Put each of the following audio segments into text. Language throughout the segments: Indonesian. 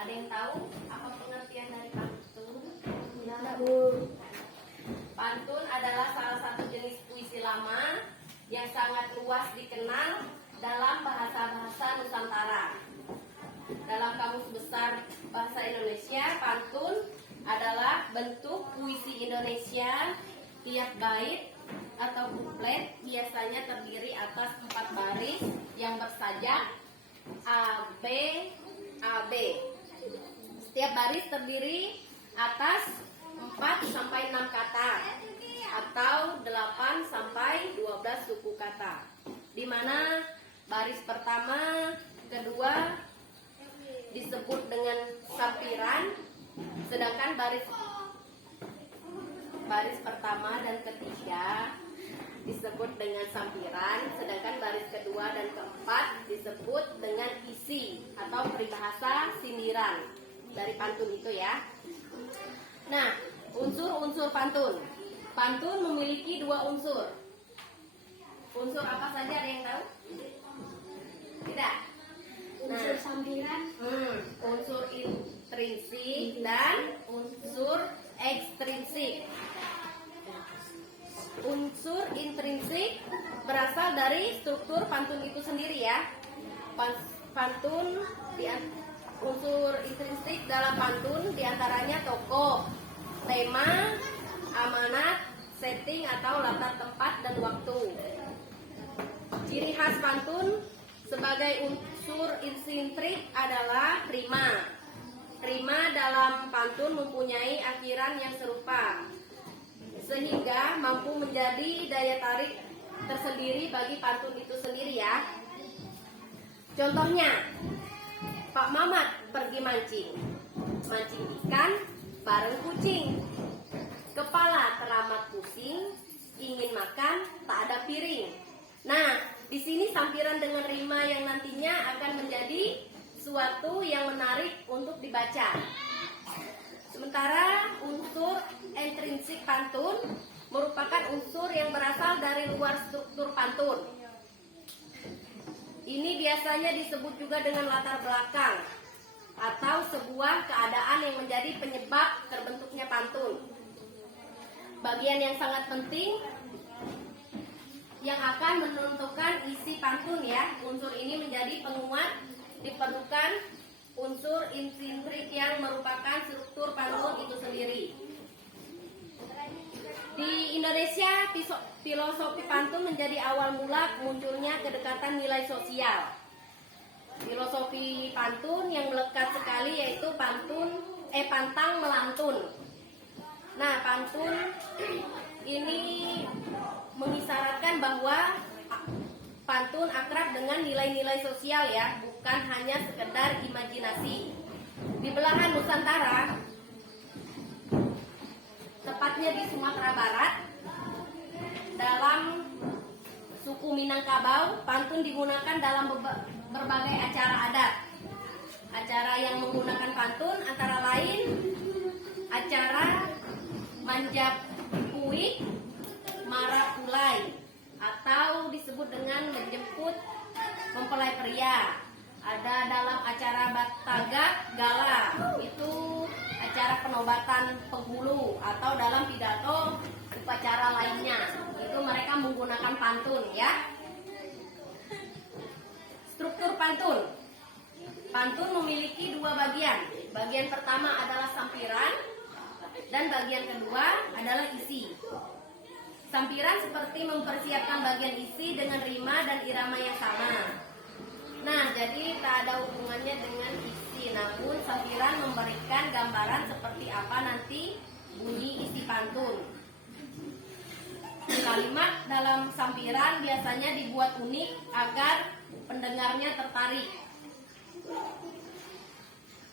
Ada yang tahu apa pengertian dari pantun? Pantun adalah salah satu jenis puisi lama yang sangat luas dikenal dalam bahasa-bahasa Nusantara. Dalam Kamus Besar Bahasa Indonesia, pantun adalah bentuk puisi Indonesia. Tiap bait atau kuplet biasanya terdiri atas 4 baris yang bersajak A, B, A, B. Setiap baris terdiri atas 4 sampai 6 kata atau 8 sampai 12 suku kata, di mana baris pertama, kedua disebut dengan sampiran, sedangkan baris pertama dan ketiga disebut dengan sampiran, sedangkan baris kedua dan keempat disebut dengan isi atau peribahasa sindiran dari pantun itu ya. Nah, unsur-unsur pantun. Pantun memiliki 2 unsur. Unsur apa saja, ada yang tahu? Tidak? Unsur sampiran, unsur intrinsik dan unsur ekstrinsik. Unsur intrinsik berasal dari struktur pantun itu sendiri ya. Unsur intrinsik dalam pantun diantaranya tokoh, tema, amanat, setting atau latar tempat dan waktu. Ciri khas pantun sebagai unsur intrinsik adalah rima. Rima dalam pantun mempunyai akhiran yang serupa, sehingga mampu menjadi daya tarik tersendiri bagi pantun itu sendiri ya. Contohnya, Pak Mamat pergi mancing. Mancing ikan bareng kucing. Kepala teramat pusing, ingin makan tak ada piring. Nah, di sini sampiran dengan rima yang nantinya akan menjadi suatu yang menarik untuk dibaca. Sementara unsur intrinsik pantun merupakan unsur yang berasal dari luar struktur pantun. Ini biasanya disebut juga dengan latar belakang atau sebuah keadaan yang menjadi penyebab terbentuknya pantun. Bagian yang sangat penting yang akan menentukan isi pantun ya. Unsur ini menjadi penguat, diperlukan unsur intrinsik yang merupakan struktur pantun itu sendiri. Di Indonesia, filosofi pantun menjadi awal mula munculnya kedekatan nilai sosial. Filosofi pantun yang melekat sekali yaitu pantang melantun. Nah, pantun ini mengisyaratkan bahwa pantun akrab dengan nilai-nilai sosial ya, bukan hanya sekedar imajinasi. Di belahan Nusantara, tepatnya di Sumatera Barat, dalam suku Minangkabau, pantun digunakan dalam berbagai acara adat. Acara yang menggunakan pantun antara lain acara Manjapui, Marapulai, atau disebut dengan menjemput mempelai pria. Ada dalam acara Batagak Gala, itu acara penobatan penghulu, atau dalam pidato upacara lainnya, itu mereka menggunakan pantun ya. Struktur pantun. Pantun memiliki 2 bagian. Bagian pertama adalah sampiran dan bagian kedua adalah isi. Sampiran seperti mempersiapkan bagian isi dengan rima dan irama yang sama. Nah, jadi tak ada hubungannya dengan isi, namun sampiran memberikan gambaran seperti apa nanti bunyi isi pantun. Kalimat dalam sampiran biasanya dibuat unik agar pendengarnya tertarik.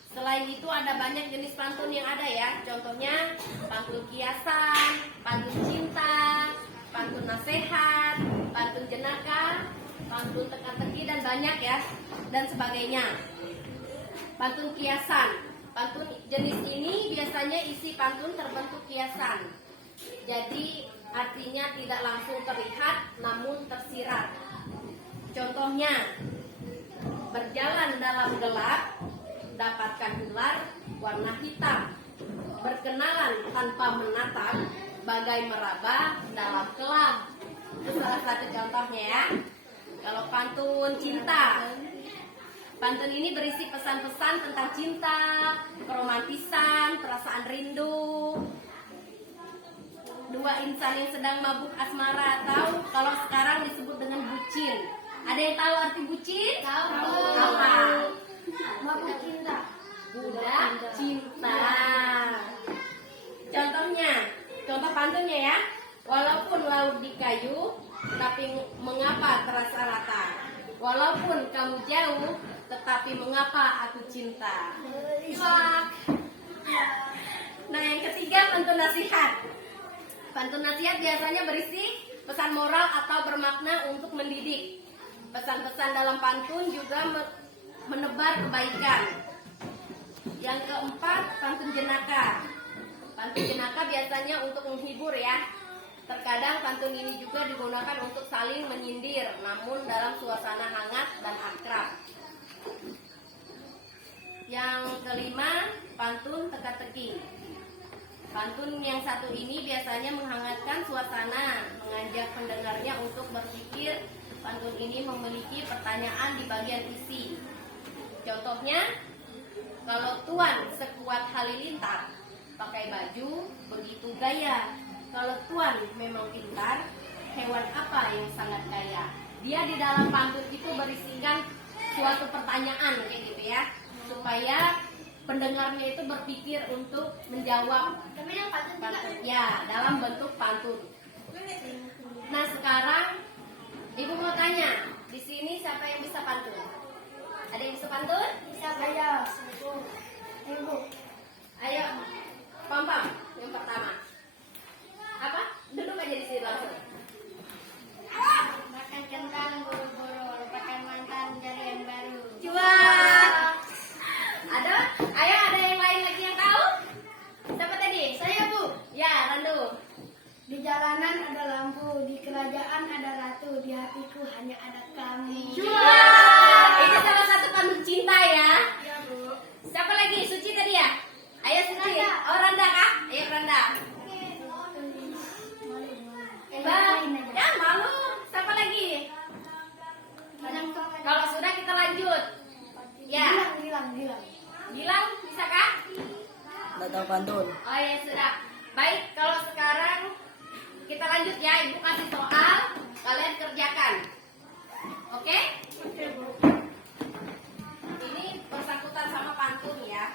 Selain itu ada banyak jenis pantun yang ada ya. Contohnya pantun kiasan, pantun cinta, pantun nasihat, pantun jenaka, pantun teka-teki dan banyak ya, dan sebagainya. Pantun kiasan. Pantun jenis ini biasanya isi pantun terbentuk kiasan. Jadi artinya tidak langsung terlihat namun tersirat. Contohnya, berjalan dalam gelap, mendapatkan gelar warna hitam. Berkenalan tanpa menatap, bagai meraba dalam kelam. Itu salah satu contohnya ya. Kalau pantun cinta, pantun ini berisi pesan-pesan tentang cinta, keromantisan, perasaan rindu. Dua insan yang sedang mabuk asmara, tahu kalau sekarang disebut dengan bucin. Ada yang tahu arti bucin? Tahu. Apa? Mabuk cinta. Budak cinta. Contohnya, contoh pantunnya ya. Walaupun laut di kayu, tapi mengapa terasa rata? Walaupun kamu jauh, tetapi mengapa aku cinta? Nah, yang ketiga pantun nasihat. Pantun nasihat biasanya berisi pesan moral atau bermakna untuk mendidik. Pesan-pesan dalam pantun juga menebar kebaikan. Yang keempat, pantun jenaka. Pantun jenaka biasanya untuk menghibur ya. Terkadang pantun ini juga digunakan untuk saling menyindir, namun dalam suasana hangat dan akrab. Yang kelima, pantun teka-teki. Pantun yang satu ini biasanya menghangatkan suasana, mengajak pendengarnya untuk berpikir. Pantun ini memiliki pertanyaan di bagian isi. Contohnya, kalau Tuan sekuat halilintar, pakai baju begitu gaya. Kalau Tuan memang pintar, hewan apa yang sangat kaya? Dia di dalam pantun itu berisikan suatu pertanyaan kayak gitu ya, supaya pendengarnya itu berpikir untuk menjawab pantun ya dalam bentuk pantun. Nah sekarang Ibu mau tanya, di sini siapa yang bisa pantun? Ada yang bisa pantun? Saya. Ibu. Ayo, Pam-Pam, yang pertama. Apa? Duduk aja di sini langsung. Makan kentang boro-boro, lupakan mantan cari yang baru. Cuan. Ada? Ayo, ada yang lain lagi yang tahu? Siapa tadi? Saya, Bu. Ya, Randu. Di jalanan ada lampu, di kerajaan ada ratu, di hatiku hanya ada kamu. Cuan. Ini salah satu pantun cinta ya. Iya, Bu. Siapa lagi? Suci tadi ya? Ayo Suci. Randa. Oh Randa kah? Ayo Randa. Mbak, ya malu. Siapa lagi? Kalau sudah kita lanjut. Ya. Gilang. Gilang, bisa kah? Nggak tahu pantun. Oh ya sudah. Baik, kalau sekarang kita lanjut ya. Ibu kasih soal, kalian kerjakan. Oke? Oke, Bu. Ini bersangkutan sama pantun ya.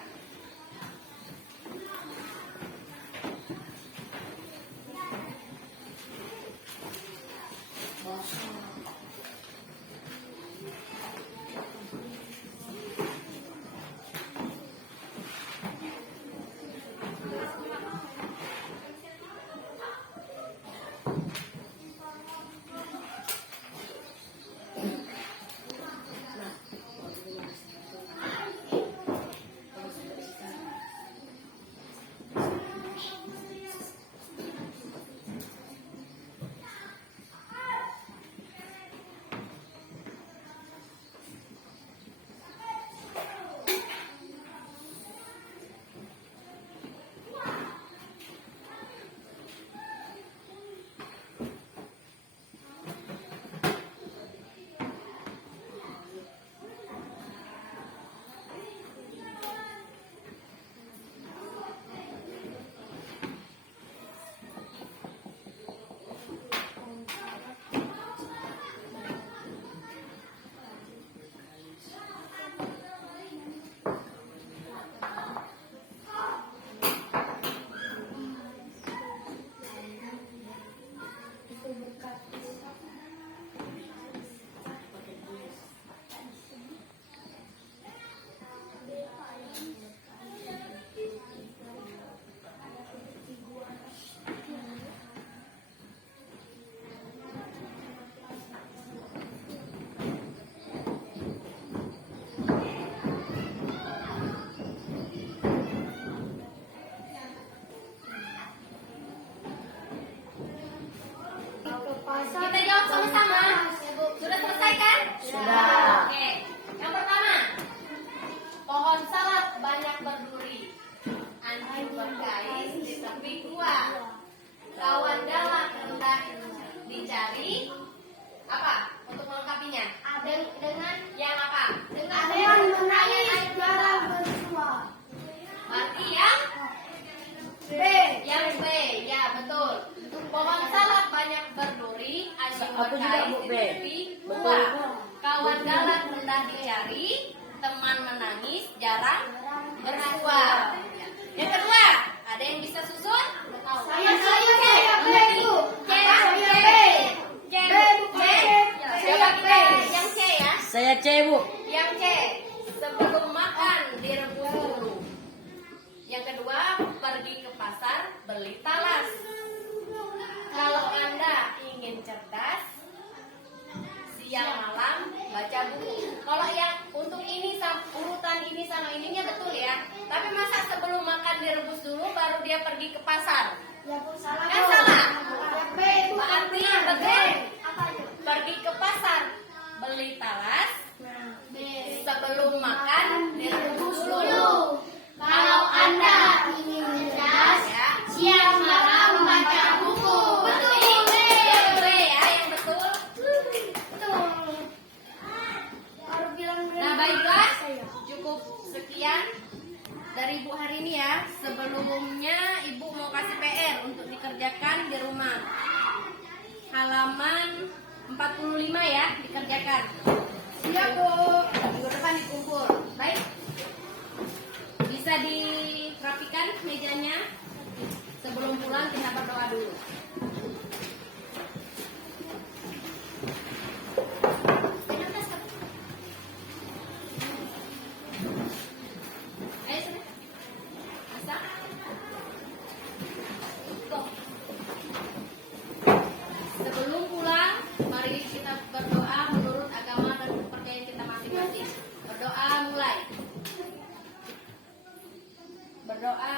banyak berduri, anjing berkais di tepi gua, kawan galak hendak dicari. Apa untuk melengkapinya? Dengan yang apa? Dengan Ada yang menangis jarang bersua. berarti yang B. yang B, ya betul. Pohon salak banyak berduri, anjing Aku juga, berkais Bu, di B. tepi gua, kawan galak hendak dicari, teman menangis jarang bersua. Yang kedua, ada yang bisa susun? Saya B, Bu. Saya B. C. B, bukan C. Coba kita yang C ya. Saya C, Bu. Yang C, sebelum makan direbus dulu. Yang kedua, pergi ke pasar beli talas. Kalau Anda ingin cerdas, siang malam baca buku. Kalau yang untuk ini urutan ini sama ininya betul ya. Tapi masa sebelum makan direbus dulu baru dia pergi ke pasar? Ya, Bu, salah. Kan salah. Ya, B, Bu. Berarti Benar. betul. Apa itu? Pergi ke pasar beli talas. B. Sebelum makan direbus dulu. Dulu. Kalau Anda ingin cerdas, Ya. siang malam baca buku. Betul. Betul. Yang B ya, yang betul. Betul. Baru bilang Nah, baiklah. Cukup sekian dari Ibu hari ini ya. Sebelumnya Ibu mau kasih PR untuk dikerjakan di rumah. Halaman 45 ya, dikerjakan. Siap, Bu. Minggu depan dikumpul. Baik. Bisa dirapikan mejanya. Sebelum pulang kita berdoa dulu. Ayo sudah. Bisa? Tuh. Sebelum pulang, mari kita berdoa menurut agama dan kepercayaan kita masing-masing. Berdoa mulai. Berdoa